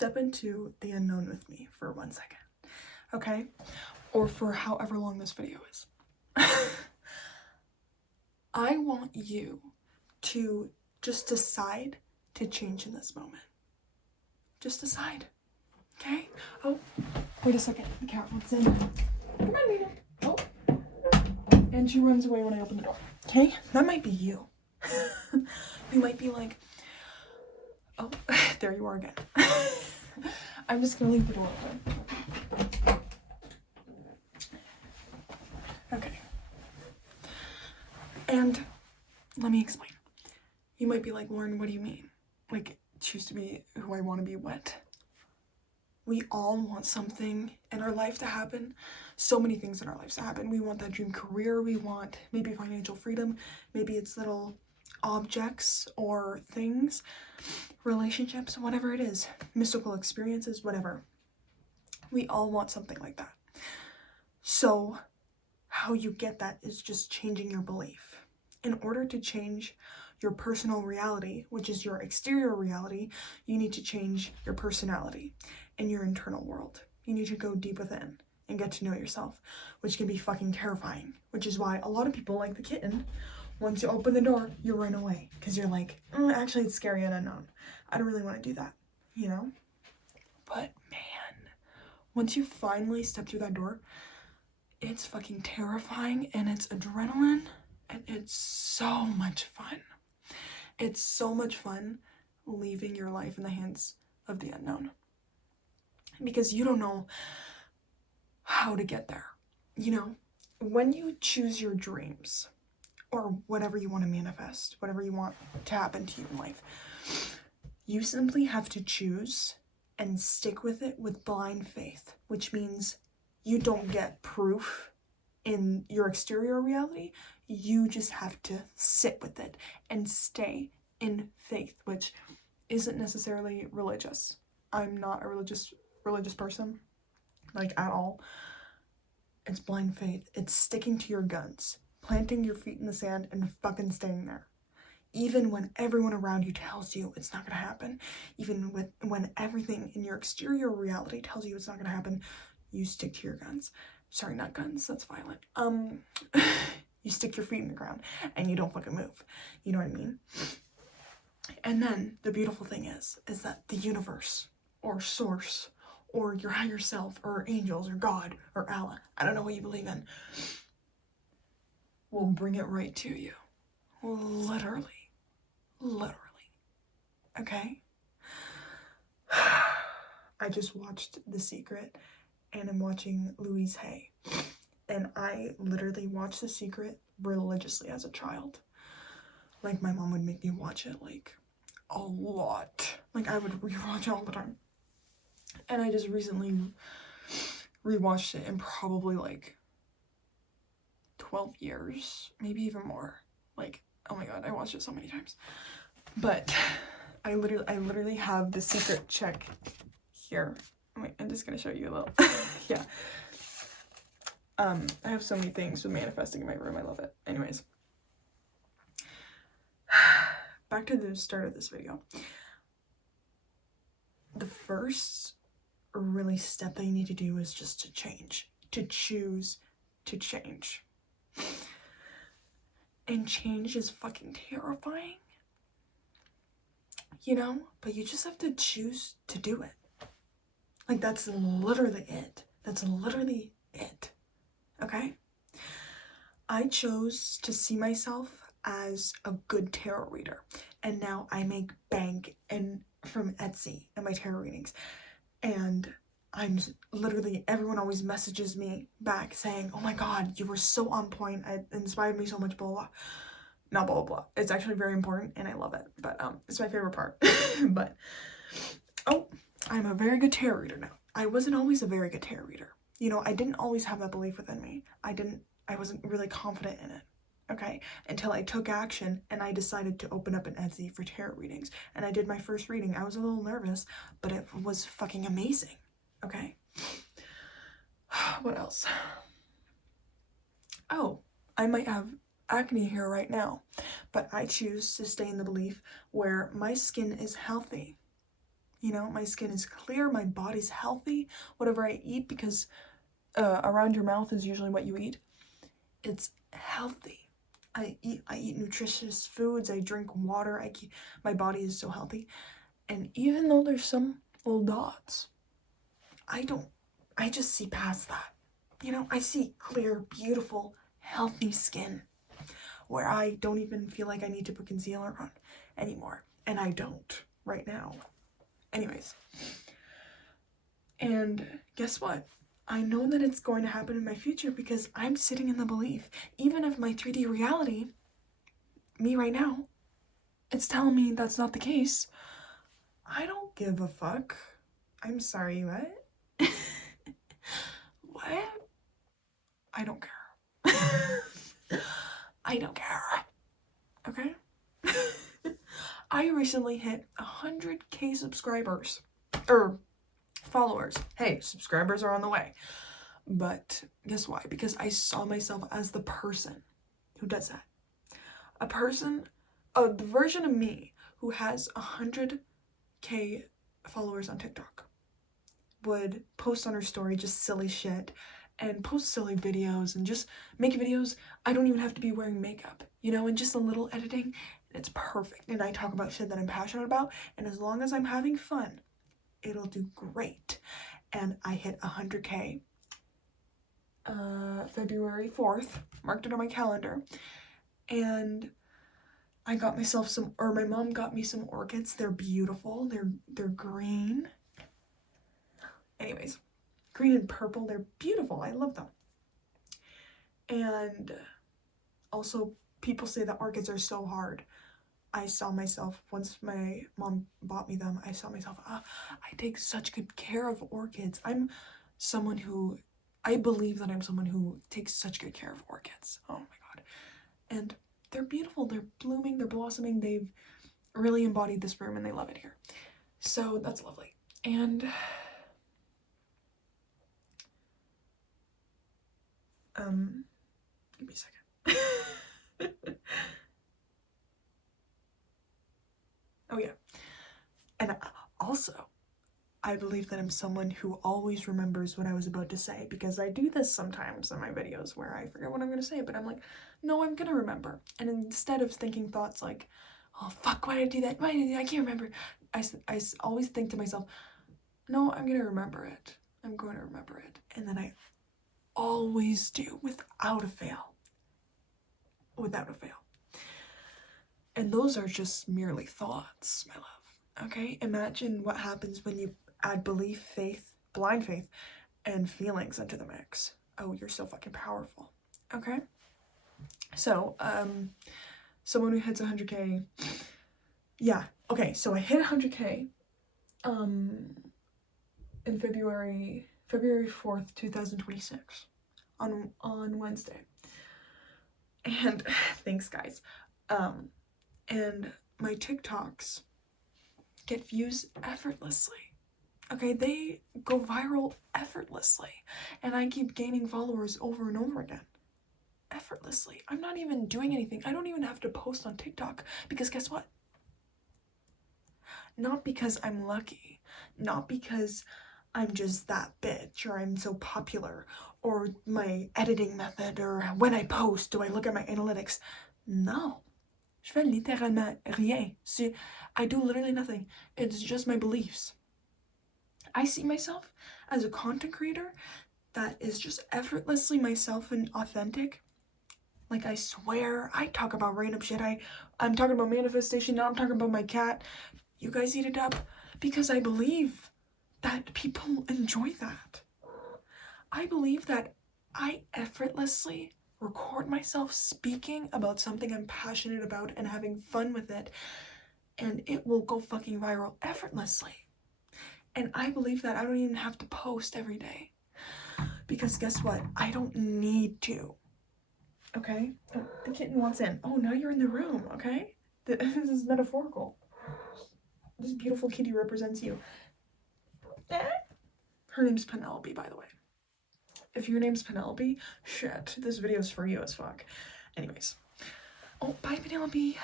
step into the unknown with me for 1 second, okay? Or for however long this video is. I want you to just decide to change in this moment. Just decide, okay? Oh, wait a second. The cat wants in. Come on, Nina. Oh. And she runs away when I open the door. Okay? That might be you. You might be like, oh, there you are again. I'm just gonna leave the door open. Okay. And let me explain. You might be like, Lauren, what do you mean? Like, choose to be who I want to be what? We all want something in our life to happen. So many things in our lives to happen. We want that dream career. We want maybe financial freedom. Maybe it's little objects or things, relationships, whatever it is, mystical experiences, whatever. We all want something like that. So how you get that is just changing your belief. In order to change your personal reality, which is your exterior reality, you need to change your personality and your internal world. You need to go deep within and get to know yourself, which can be fucking terrifying, which is why a lot of people, like the kitten, once you open the door, you run away because you're like, actually it's scary and unknown. I don't really want to do that, you know? But man, once you finally step through that door, it's fucking terrifying and it's adrenaline and it's so much fun. It's so much fun leaving your life in the hands of the unknown because you don't know how to get there. You know, when you choose your dreams or whatever you want to manifest, whatever you want to happen to you in life, you simply have to choose and stick with it with blind faith, which means you don't get proof in your exterior reality. You just have to sit with it and stay in faith, which isn't necessarily religious. I'm not a religious person, like at all. It's blind faith. It's sticking to your guns, planting your feet in the sand and fucking staying there. Even when everyone around you tells you it's not gonna happen, even when everything in your exterior reality tells you it's not gonna happen, you stick to your guns. Sorry, not guns, that's violent. You stick your feet in the ground and you don't fucking move. You know what I mean? And then the beautiful thing is that the universe or source or your higher self or angels or God or Allah, I don't know what you believe in, will bring it right to you. Literally. Okay? I just watched The Secret and I'm watching Louise Hay. And I literally watched The Secret religiously as a child. Like, my mom would make me watch it, like, a lot. Like, I would rewatch it all the time. And I just recently rewatched it in probably, like, 12 years. Maybe even more. Like, oh my god, I watched it so many times. But I literally have The Secret check here. Wait, I'm just gonna show you a little. Yeah. I have so many things with manifesting in my room. I love it. Anyways. Back to the start of this video. The first really step that you need to do is just to change. To choose to change. And change is fucking terrifying. You know? But you just have to choose to do it. Like, that's literally it. That's literally it. Okay? I chose to see myself as a good tarot reader. And now I make bank from Etsy and my tarot readings. And I'm literally, everyone always messages me back saying, oh my god, you were so on point. It inspired me so much, blah, blah. Not blah, blah, blah. It's actually very important and I love it. But it's my favorite part. But, oh, I'm a very good tarot reader now. I wasn't always a very good tarot reader. You know, I didn't always have that belief within me. I wasn't really confident in it, okay? Until I took action and I decided to open up an Etsy for tarot readings. And I did my first reading. I was a little nervous, but it was fucking amazing, okay? What else? Oh, I might have acne here right now, but I choose to stay in the belief where my skin is healthy. You know, my skin is clear, my body's healthy, whatever I eat, because around your mouth is usually what you eat, it's healthy. I eat nutritious foods, I drink water, my body is so healthy. And even though there's some little dots, I just see past that. You know, I see clear, beautiful, healthy skin where I don't even feel like I need to put concealer on anymore. And I don't right now. Anyways. And guess what? I know that it's going to happen in my future because I'm sitting in the belief, even if my 3D reality, me right now, it's telling me that's not the case, I don't give a fuck. I'm sorry, what? What? I don't care. I don't care. Okay? I recently hit 100K subscribers. Followers. Hey, subscribers are on the way. But guess why? Because I saw myself as the person who does that. The version of me who has 100K followers on TikTok would post on her story just silly shit and post silly videos and just make videos. I don't even have to be wearing makeup, you know, and just a little editing. It's perfect. And I talk about shit that I'm passionate about. And as long as I'm having fun, it'll do great. And I hit 100K February 4th, marked it on my calendar, and I got myself my mom got me some orchids. They're beautiful. They're green. Anyways, green and purple, they're beautiful. I love them. And also, people say that orchids are so hard. I saw myself, once my mom bought me them, I saw myself, I take such good care of orchids. I believe that I'm someone who takes such good care of orchids. Oh my god. And they're beautiful, they're blooming, they're blossoming, they've really embodied this room and they love it here. So that's lovely. And give me a second. Oh yeah. And also, I believe that I'm someone who always remembers what I was about to say, because I do this sometimes in my videos where I forget what I'm going to say, but I'm like, no, I'm going to remember. And instead of thinking thoughts like, oh, fuck, why did I do that? Why did I do that? I can't remember. I always think to myself, no, I'm going to remember it. I'm going to remember it. And then I always do, without a fail. Without a fail. And those are just merely thoughts, my love. Okay? Imagine what happens when you add belief, faith, blind faith, and feelings into the mix. Oh, you're so fucking powerful. Okay? So, someone who hits 100K. Yeah. Okay, so I hit 100K in February 4th, 2026 on Wednesday. And thanks, guys. And my TikToks get views effortlessly. Okay, they go viral effortlessly. And I keep gaining followers over and over again. Effortlessly. I'm not even doing anything. I don't even have to post on TikTok, because guess what? Not because I'm lucky. Not because I'm just that bitch, or I'm so popular, or my editing method, or when I post, do I look at my analytics? No. Je fais littéralement rien. I do literally nothing. It's just my beliefs. I see myself as a content creator that is just effortlessly myself and authentic. Like, I swear, I talk about random shit. I'm talking about manifestation, now I'm talking about my cat. You guys eat it up, because I believe that people enjoy that. I believe that I effortlessly record myself speaking about something I'm passionate about and having fun with it, and it will go fucking viral effortlessly. And I believe that I don't even have to post every day, because guess what? I don't need to. Okay? Oh, the kitten wants in. Oh, now you're in the room, okay? This is metaphorical. This beautiful kitty represents you. Her name's Penelope, by the way. If your name's Penelope, shit, this video's for you as fuck. Anyways. Oh, bye, Penelope.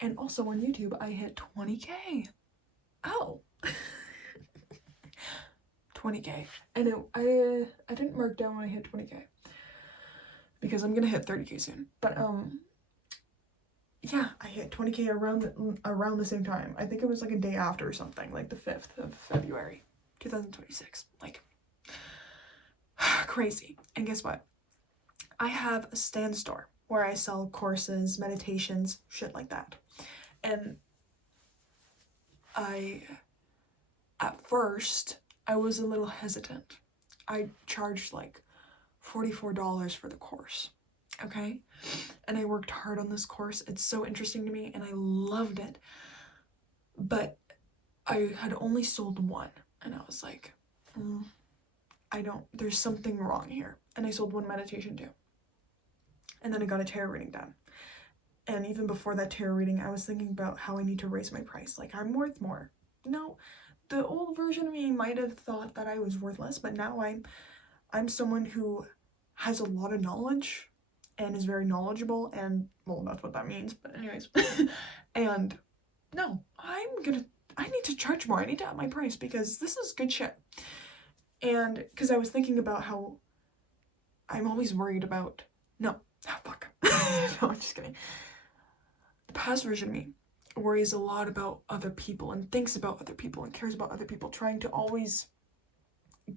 And also on YouTube, I hit 20K. oh. 20K. And I didn't mark down when I hit 20K. Because I'm gonna hit 30K soon. But yeah, I hit 20K around the same time. I think it was like a day after or something, like the 5th of February, 2026. Like, crazy. And guess what? I have a stand store where I sell courses, meditations, shit like that. And at first, I was a little hesitant. I charged like $44 for the course, okay? And I worked hard on this course. It's so interesting to me and I loved it. But I had only sold one and I was like, there's something wrong here. And I sold one meditation too. And then I got a tarot reading done. And even before that tarot reading, I was thinking about how I need to raise my price. Like, I'm worth more. No, the old version of me might have thought that I was worthless, but now I'm someone who has a lot of knowledge and is very knowledgeable, and well, that's what that means, but anyways. And no, I need to charge more. I need to up my price because this is good shit. And because I was thinking about how I'm always worried about, no, fuck. No, I'm just kidding. The past version of me worries a lot about other people and thinks about other people and cares about other people, trying to always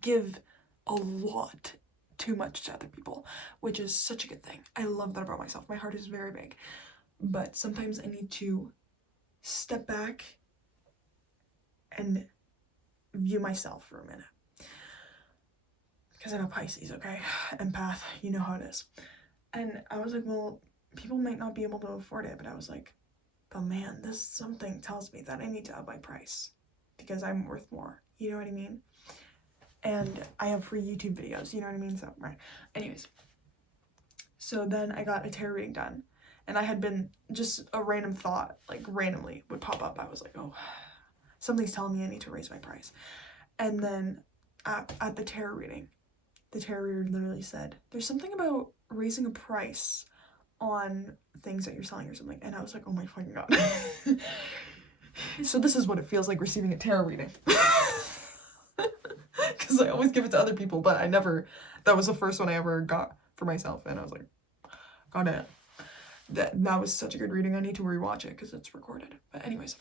give a lot too much to other people, which is such a good thing. I love that about myself. My heart is very big, but sometimes I need to step back and view myself for a minute, because I'm a Pisces, okay? Empath, you know how it is. And I was like, well, people might not be able to afford it, but I was like, but man, something tells me that I need to up my price because I'm worth more, you know what I mean? And I have free YouTube videos, you know what I mean? So, right. Anyways, so then I got a tarot reading done, and I had been, just a random thought, like randomly would pop up. I was like, oh, something's telling me I need to raise my price. And then at the tarot reading, the tarot reader literally said, there's something about raising a price on things that you're selling or something. And I was like, oh my fucking god. So this is what it feels like receiving a tarot reading. Because I always give it to other people, but that was the first one I ever got for myself, and I was like, god damn, that was such a good reading. I need to rewatch it because it's recorded. But anyways,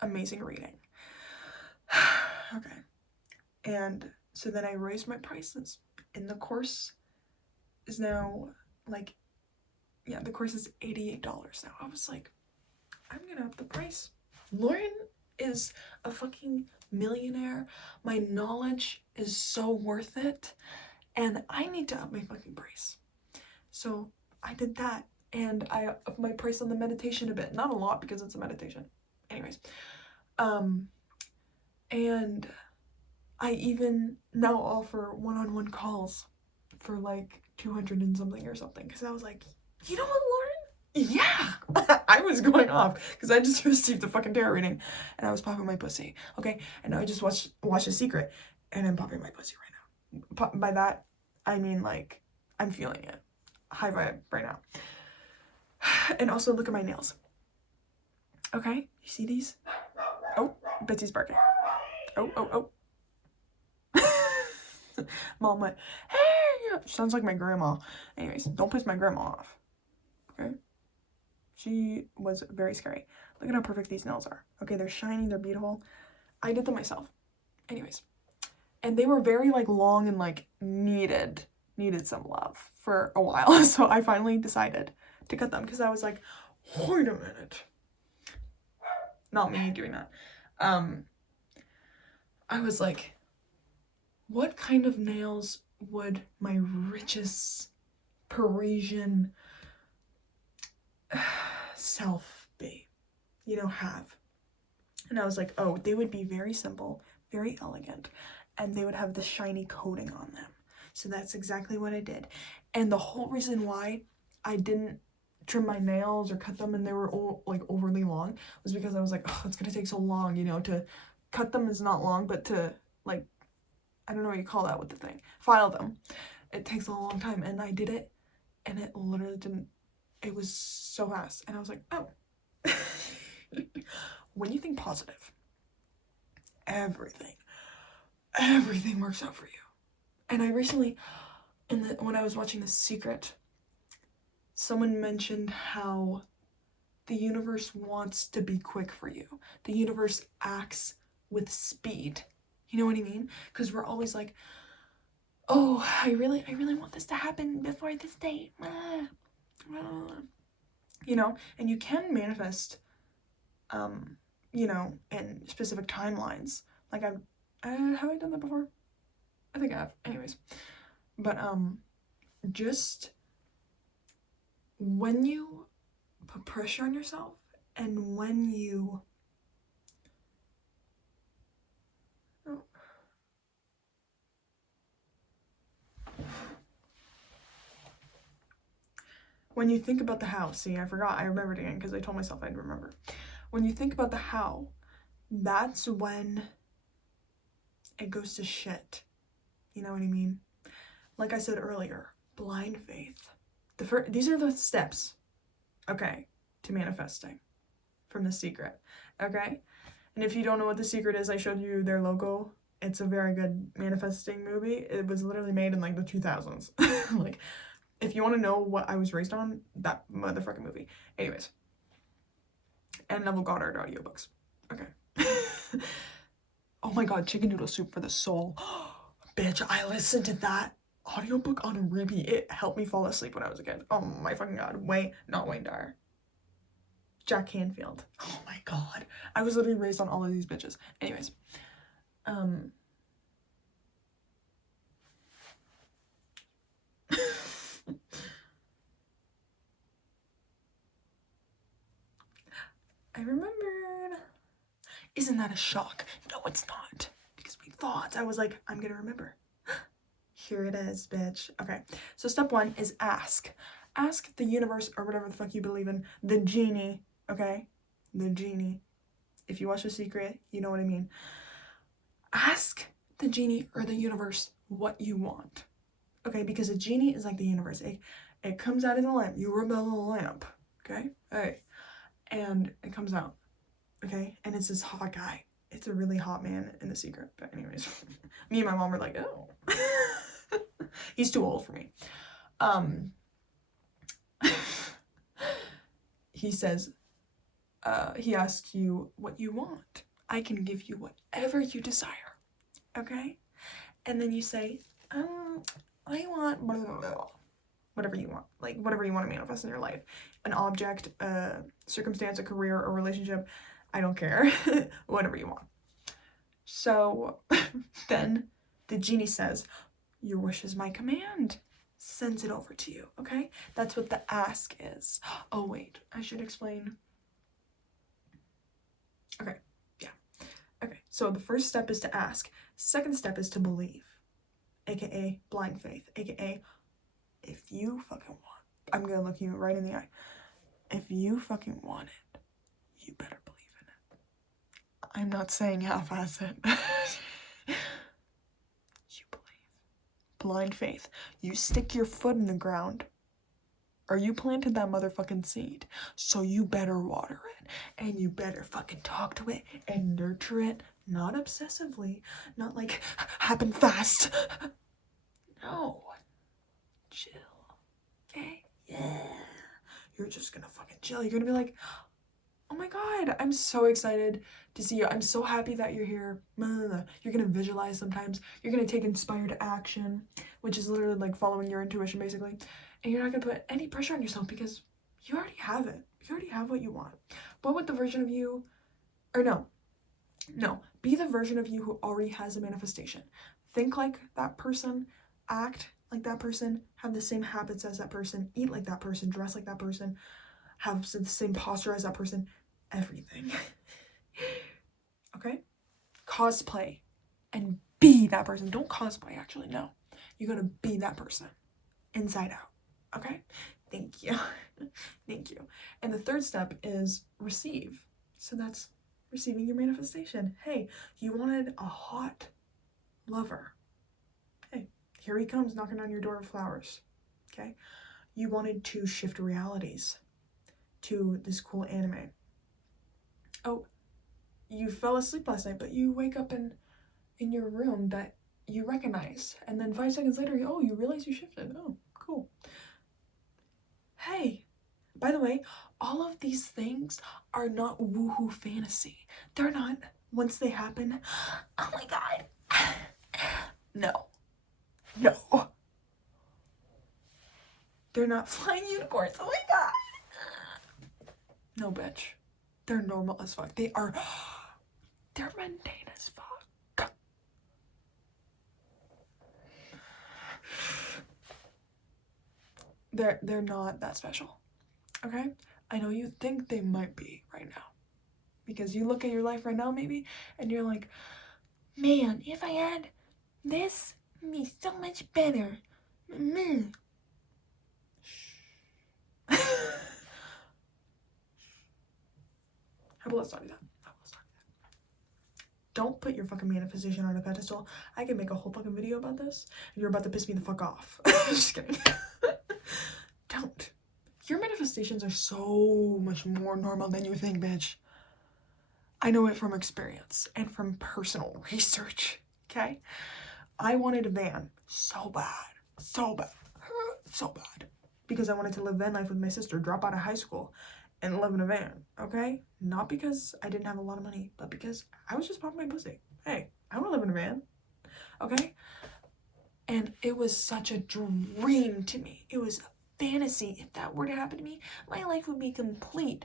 amazing reading. Okay. And so then I raised my prices, and the course is now like, yeah, the course is $88 now. I was like, I'm gonna up the price. Lauren is a fucking millionaire. My knowledge is so worth it, and I need to up my fucking price. So I did that, and I upped my price on the meditation a bit. Not a lot because it's a meditation. Anyways, and I even now offer one-on-one calls for like 200 and something or something, because I was like, you know what, Lauren? Yeah. I was going off because I just received a fucking tarot reading and I was popping my pussy, okay? And I just watched A Secret and I'm popping my pussy right now. By that, I mean like, I'm feeling it. High vibe right now. And also look at my nails. Okay, you see these? Oh, Betsy's barking. Oh. Mom went, hey! Sounds like my grandma. Anyways, don't piss my grandma off. Okay? She was very scary. Look at how perfect these nails are. Okay, they're shiny, they're beautiful. I did them myself. Anyways. And they were very like long and like needed some love for a while. So I finally decided to cut them because I was like, wait a minute. Not me doing that. I was like, what kind of nails would my richest Parisian self be, have? And I was like, oh, they would be very simple, very elegant, and they would have the shiny coating on them. So that's exactly what I did. And the whole reason why I didn't trim my nails or cut them and they were like overly long was because I was like, oh, it's gonna take so long, to cut them is not long, but to like, I don't know what you call that with the thing, file them, it takes a long time. And I did it and it literally it was so fast. And I was like, oh, when you think positive, everything works out for you. And I recently, when I was watching The Secret, someone mentioned how the universe wants to be quick for you. The universe acts with speed. You know what I mean? Because we're always like, oh, I really want this to happen before this date. You know, and you can manifest, you know, in specific timelines. Like have I done that before? I think I have. Anyways, but just when you put pressure on yourself and when you think about the how, see, I forgot, I remembered again because I told myself I'd remember. When you think about the how, that's when it goes to shit. You know what I mean? Like I said earlier, blind faith. These are the steps, okay, to manifesting from The Secret, okay? And if you don't know what The Secret is, I showed you their logo. It's a very good manifesting movie. It was literally made in like the 2000s. Like, if you want to know what I was raised on, that motherfucking movie. Anyways. And Neville Goddard audiobooks. Okay. Oh my god, Chicken Noodle Soup for the Soul. Bitch, I listened to that audiobook on a repeat. It helped me fall asleep when I was a kid. Oh my fucking god. Not Wayne Dyer. Jack Canfield. Oh my god. I was literally raised on all of these bitches. Anyways. I remembered. Isn't that a shock? No, it's not. Because we thought. I was like, I'm gonna remember. Here it is, bitch. Okay, so step 1 is ask. Ask the universe, or whatever the fuck you believe in, the genie, okay? The genie. If you watch The Secret, you know what I mean. Ask the genie or the universe what you want, okay? Because a genie is like the universe. It comes out of the lamp. You rub on the lamp, okay? Hey. And it comes out, okay? And it's this hot guy. It's a really hot man in The Secret. But anyways, me and my mom were like, oh. He's too old for me. He says, he asks you what you want. I can give you whatever you desire, okay? And then you say, I want blah, blah, blah. Whatever you want, like whatever you want to manifest in your life, an object, a circumstance, a career, a relationship, I don't care, whatever you want. So then the genie says, your wish is my command, sends it over to you, okay? That's what the ask is. Oh wait, I should explain. Okay, yeah. Okay, so the first step is to ask. Second step is to believe, aka blind faith, aka if you fucking want, I'm gonna look you right in the eye. If you fucking want it, you better believe in it. I'm not saying half-ass it. You believe. Blind faith. You stick your foot in the ground, or you planted that motherfucking seed, so you better water it, and you better fucking talk to it and nurture it, not obsessively, not like happen fast. No. Chill. Okay? Yeah. You're just gonna fucking chill. You're gonna be like, oh my god, I'm so excited to see you. I'm so happy that you're here. You're gonna visualize sometimes. You're gonna take inspired action, which is literally like following your intuition, basically. And you're not gonna put any pressure on yourself because you already have it. You already have what you want. What would the version of you, or no, be the version of you who already has a manifestation. Think like that person, act like that person, have the same habits as that person, eat like that person, dress like that person, have the same posture as that person, everything. Okay? Cosplay and be that person. Don't cosplay, actually, no. You gotta be that person, inside out. Okay? Thank you. Thank you. And the third step is receive. So that's receiving your manifestation. Hey, you wanted a hot lover. Hey, here he comes knocking on your door with flowers. Okay? You wanted to shift realities to this cool anime. Oh, fell asleep last night, but you wake up in your room that you recognize, and then 5 seconds later, you realize you shifted. Oh, cool. Hey, by the way, all of these things are not woohoo fantasy. They're not, once they happen, oh my god. No. They're not flying unicorns. Oh my god. No, bitch. They're normal as fuck. They're mundane as fuck. They're not that special. Okay? I know you think they might be right now. Because you look at your life right now, maybe, and you're like, man, if I had this, it'd be so much better. How about let's not do that? Don't put your fucking manifestation on a pedestal. I can make a whole fucking video about this, and you're about to piss me the fuck off. Just kidding. Don't. Your manifestations are so much more normal than you think, bitch. I know it from experience and from personal research, okay? I wanted a van so bad. Because I wanted to live van life with my sister, drop out of high school, and live in a van, okay? Not because I didn't have a lot of money, but because I was just popping my pussy. Hey, I want to live in a van, okay? And it was such a dream to me. It was a fantasy. If that were to happen to me, my life would be complete.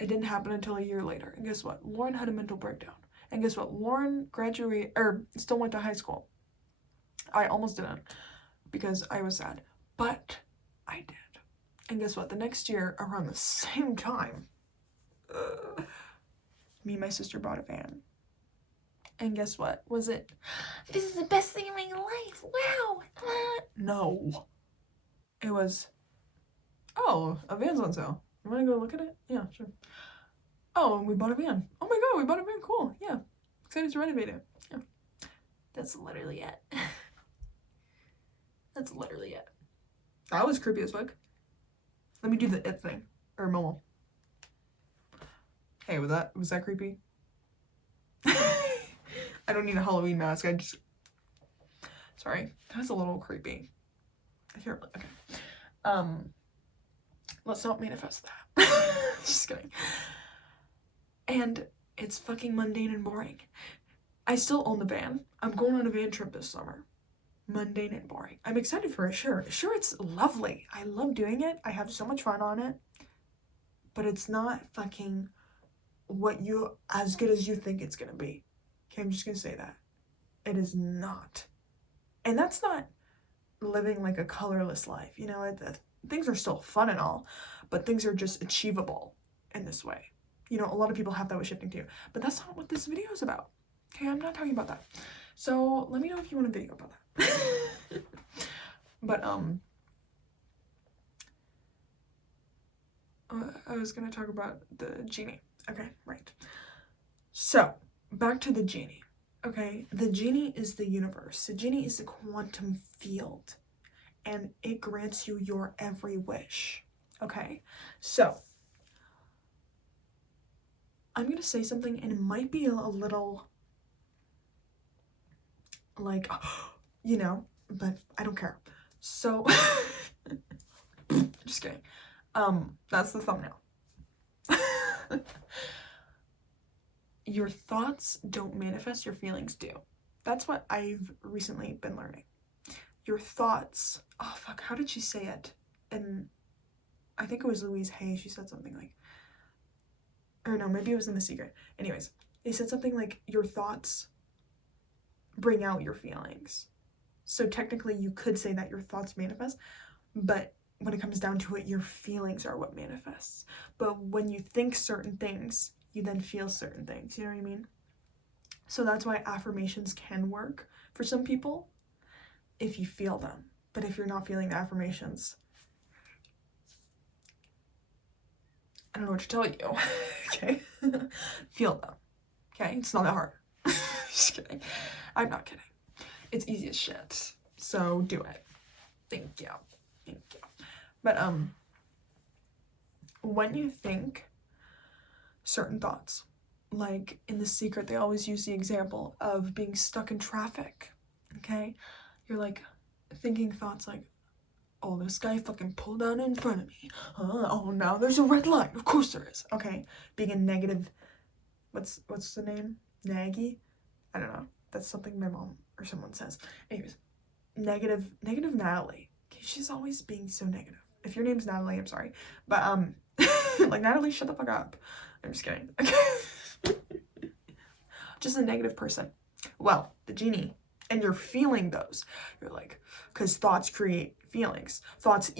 It didn't happen until a year later. And guess what? Lauren had a mental breakdown. And guess what? Lauren graduated, or still went to high school. I almost didn't because I was sad. But I did. And guess what? The next year, around the same time, me and my sister bought a van. And guess what? Was it, this is the best thing in my life. Wow. No. It was, oh, a van's on sale. You want to go look at it? Yeah, sure. Oh, and we bought a van. Oh my god, we bought a van. Cool. Yeah. Excited to renovate it. Yeah. That's literally it. That's literally it. That was creepy as fuck. Let me do the it thing. Or Momo. Hey, was that creepy? I don't need a Halloween mask. Sorry. That was a little creepy. Here, okay. Let's not manifest that. Just kidding. And it's fucking mundane and boring. I still own the van. I'm going on a van trip this summer. Mundane and boring. I'm excited for it, sure. Sure, it's lovely. I love doing it. I have so much fun on it. But it's not fucking as good as you think it's gonna be. Okay, I'm just gonna say that. It is not. And that's not living like a colorless life. You know, things are still fun and all, but things are just achievable in this way. You know, a lot of people have that with shifting too, but that's not what this video is about. Okay, I'm not talking about that. So let me know if you want a video about that. But I was gonna talk about the genie. Okay, right. So back to the genie. Okay, the genie is the universe. The genie is the quantum field, and it grants you your every wish. Okay, so I'm gonna say something, and it might be a little like, you know, but I don't care. So just kidding. That's the thumbnail. Your thoughts don't manifest, your feelings do. That's what I've recently been learning. Your thoughts, oh fuck, how did she say it? And I think it was Louise Hay. She said something like, or no, maybe it was in The Secret. Anyways, they said something like, your thoughts bring out your feelings. So technically you could say that your thoughts manifest, but when it comes down to it, your feelings are what manifests. But when you think certain things, you then feel certain things, you know what I mean? So that's why affirmations can work for some people if you feel them. But if you're not feeling the affirmations, I don't know what to tell you. Okay? Feel them. Okay? It's not that hard. Just kidding. I'm not kidding. It's easy as shit. So do it. Thank you. Thank you. But when you think certain thoughts. Like in The Secret, they always use the example of being stuck in traffic, okay? You're like thinking thoughts like, oh, this guy fucking pulled out in front of me. Oh, now there's a red light. Of course there is. Okay, being a negative, what's the name? Naggy? I don't know. That's something my mom or someone says. Anyways, negative Natalie. Okay, she's always being so negative. If your name's Natalie, I'm sorry. But, like, Natalie, shut the fuck up. I'm just kidding. Just a negative person. Well, the genie, and you're feeling those. You're like, because thoughts create feelings. Thoughts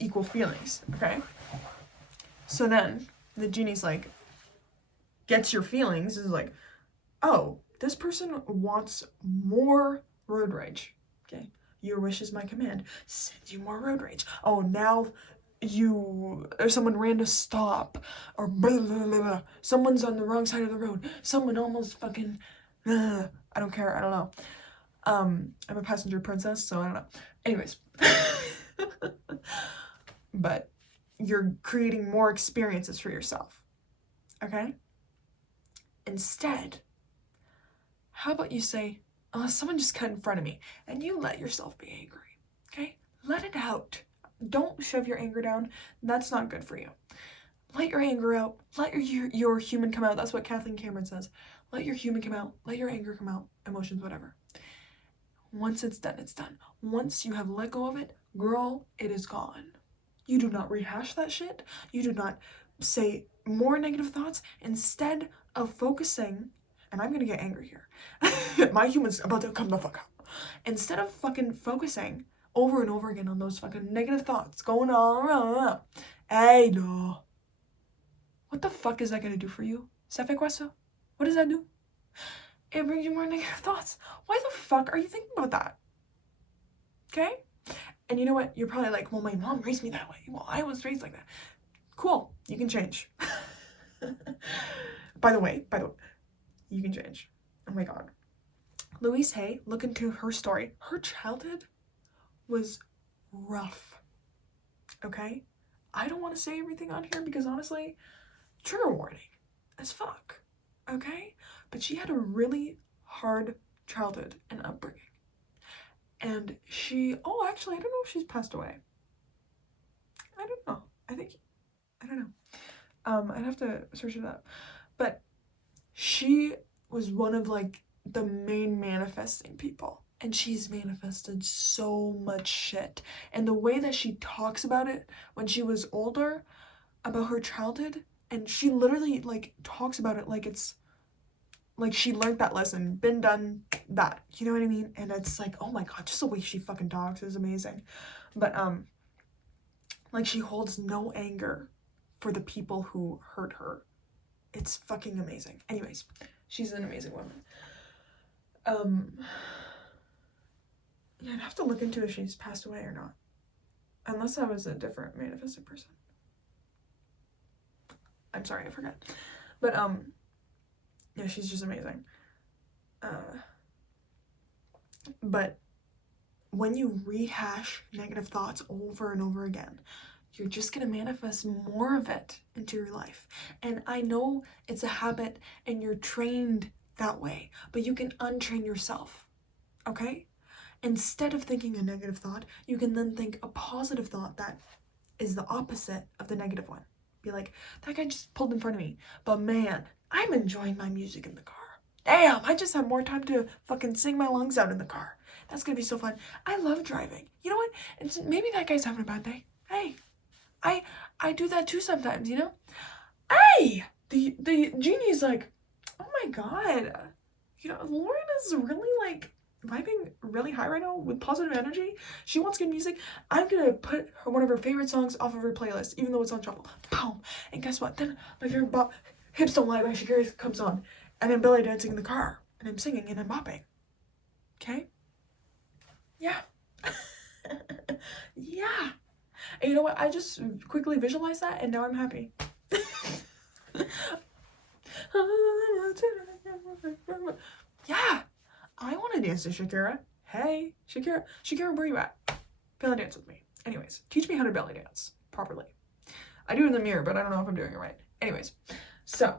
equal feelings, okay? So then, the genie's like, gets your feelings, is like, oh, this person wants more road rage, okay? Your wish is my command. Send you more road rage. Oh, now or someone ran to stop, or blah, blah, blah, blah. Someone's on the wrong side of the road. Someone almost fucking, I don't care, I don't know. I'm a passenger princess, so I don't know. Anyways. But you're creating more experiences for yourself, okay? Instead, how about you say, oh, someone just cut in front of me, and you let yourself be angry, okay? Let it out. Don't shove your anger down. That's not good for you. Let your anger out. Let your human come out. That's what Kathleen Cameron says. Let your human come out. Let your anger come out. Emotions, whatever. Once it's done, it's done. Once you have let go of it, girl, it is gone. You do not rehash that shit. You do not say more negative thoughts. Instead of focusing, and I'm gonna get angry here. My human's about to come the fuck out. Instead of fucking focusing over and over again on those fucking negative thoughts going all around. Hey, no. What the fuck is that gonna do for you? 𝒂𝒏𝒆𝒏? What does that do? It brings you more negative thoughts. Why the fuck are you thinking about that? Okay? And you know what? You're probably like, well, my mom raised me that way. Well, I was raised like that. Cool. You can change. By the way, you can change. Oh my god. Louise Hay, look into her story. Her childhood was rough, okay? I don't want to say everything on here because honestly, trigger warning as fuck, okay? But she had a really hard childhood and upbringing. And actually, I don't know if she's passed away. I don't know. I don't know. I'd have to search it up. But she was one of like the main manifesting people. And she's manifested so much shit. And the way that she talks about it when she was older, about her childhood, and she literally, like, talks about it like it's, like she learned that lesson, been done, that. You know what I mean? And it's like, oh my god, just the way she fucking talks is amazing. But, like, she holds no anger for the people who hurt her. It's fucking amazing. Anyways, she's an amazing woman. Yeah, I'd have to look into if she's passed away or not. Unless I was a different manifested person. I'm sorry, I forgot. But, yeah, she's just amazing. But when you rehash negative thoughts over and over again, you're just gonna manifest more of it into your life. And I know it's a habit and you're trained that way, but you can untrain yourself, okay? Instead of thinking a negative thought, you can then think a positive thought that is the opposite of the negative one. Be like, that guy just pulled in front of me, but man, I'm enjoying my music in the car. Damn, I just have more time to fucking sing my lungs out in the car. That's gonna be so fun. I love driving. You know what? Maybe that guy's having a bad day. Hey, I do that too sometimes, you know? Hey! The genie's like, oh my god. You know, Lauren is really like vibing really high right now with positive energy. She wants good music. I'm gonna put one of her favorite songs off of her playlist, even though it's on shuffle. Boom. And guess what? Then my favorite bop, Hips Don't Lie by Shakira comes on. And I'm belly dancing in the car. And I'm singing and I'm bopping. Okay? Yeah. Yeah. And you know what? I just quickly visualized that and now I'm happy. Yeah. I want to dance to Shakira. Hey, Shakira, where you at? Belly dance with me. Anyways, teach me how to belly dance properly. I do it in the mirror, but I don't know if I'm doing it right. Anyways, so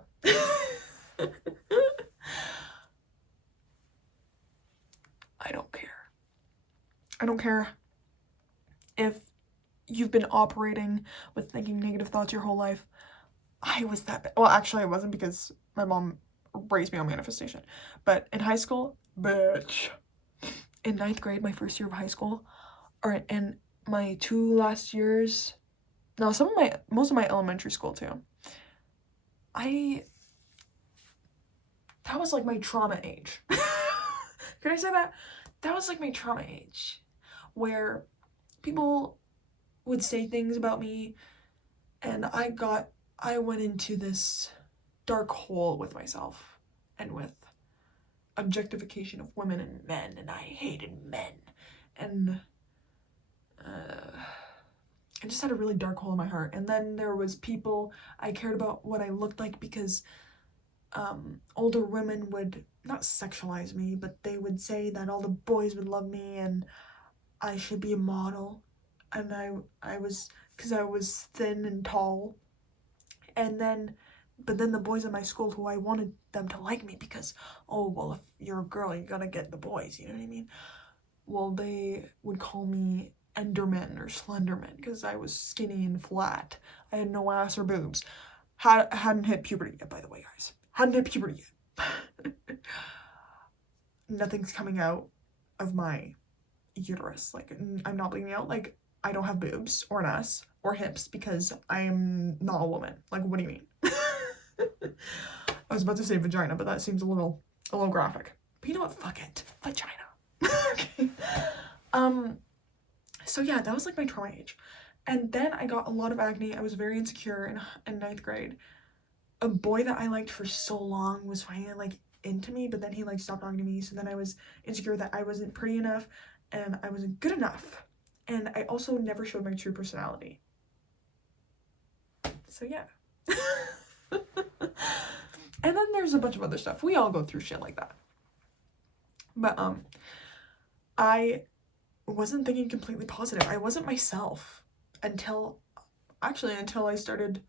I don't care. I don't care if you've been operating with thinking negative thoughts your whole life. I was that bad. Well, actually I wasn't, because my mom raised me on manifestation. But in high school, bitch. In 9th grade, my first year of high school, or in my 2 last years, no, most of my elementary school too. That was like my trauma age. Can I say that? That was like my trauma age, where people would say things about me, and I went into this dark hole with myself and with objectification of women and men, and I hated men, and I just had a really dark hole in my heart. And then there was people, I cared about what I looked like because older women would not sexualize me, but they would say that all the boys would love me and I should be a model. And I was, because I was thin and tall. And then, but then the boys at my school, who I wanted them to like me because, oh, well, if you're a girl, you're gonna get the boys, you know what I mean? Well, they would call me Enderman or Slenderman because I was skinny and flat. I had no ass or boobs. Hadn't hit puberty yet, by the way, guys. Hadn't hit puberty yet. Nothing's coming out of my uterus. Like, I'm not bleeding out. Like, I don't have boobs or an ass or hips because I am not a woman. Like, what do you mean? I was about to say vagina, but that seems a little graphic. But you know what? Fuck it. Vagina. Okay. So yeah, that was like my trauma age. And then I got a lot of acne. I was very insecure in 9th grade. A boy that I liked for so long was finally like into me, but then he like stopped talking to me. So then I was insecure that I wasn't pretty enough and I wasn't good enough. And I also never showed my true personality. So yeah. And then there's a bunch of other stuff. We all go through shit like that. But I wasn't thinking completely positive. I wasn't myself until I started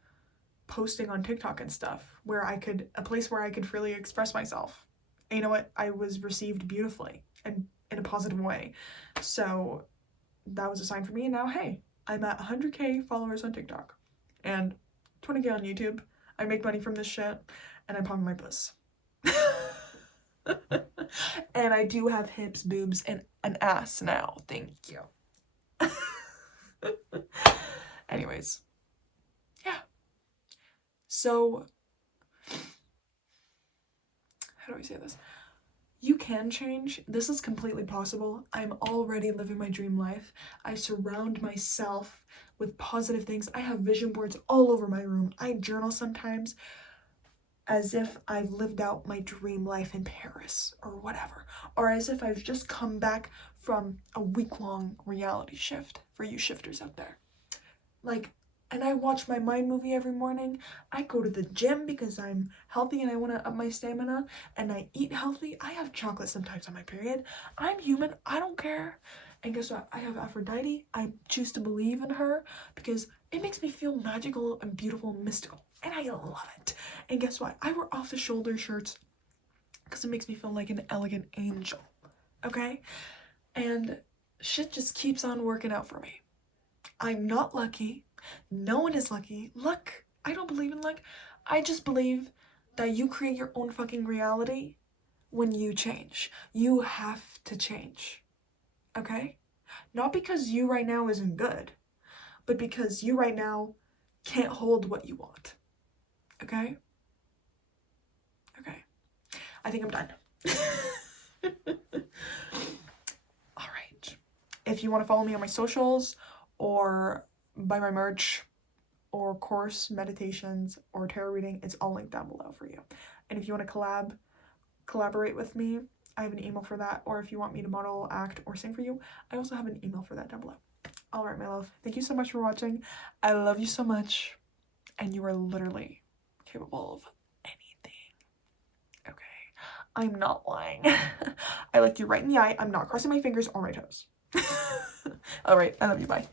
posting on TikTok and stuff, a place where I could freely express myself. And you know what? I was received beautifully and in a positive way. So that was a sign for me. And now, hey, I'm at 100K followers on TikTok and 20K on YouTube. I make money from this shit and I pump my puss. And I do have hips, boobs, and an ass now. Thank you. Anyways. Yeah. So, how do I say this? You can change. This is completely possible. I'm already living my dream life. I surround myself with positive things. I have vision boards all over my room. I journal sometimes as if I've lived out my dream life in Paris or whatever, or as if I've just come back from a week-long reality shift for you shifters out there. Like, and I watch my mind movie every morning. I go to the gym because I'm healthy and I want to up my stamina, and I eat healthy. I have chocolate sometimes on my period. I'm human. I don't care. And guess what? I have Aphrodite. I choose to believe in her because it makes me feel magical and beautiful and mystical. And I love it. And guess what? I wear off-the-shoulder shirts because it makes me feel like an elegant angel. Okay? And shit just keeps on working out for me. I'm not lucky. No one is lucky. Luck. I don't believe in luck. I just believe that you create your own fucking reality when you change. You have to change. Okay? Not because you right now isn't good, but because you right now can't hold what you want. Okay? Okay. I think I'm done. All right. If you want to follow me on my socials or buy my merch or course, meditations, or tarot reading, it's all linked down below for you. And if you want to collaborate with me, I have an email for that. Or if you want me to model, act, or sing for you, I also have an email for that down below. All right, my love. Thank you so much for watching. I love you so much. And you are literally capable of anything. Okay? I'm not lying. I looked you right in the eye. I'm not crossing my fingers or my toes. All right. I love you. Bye.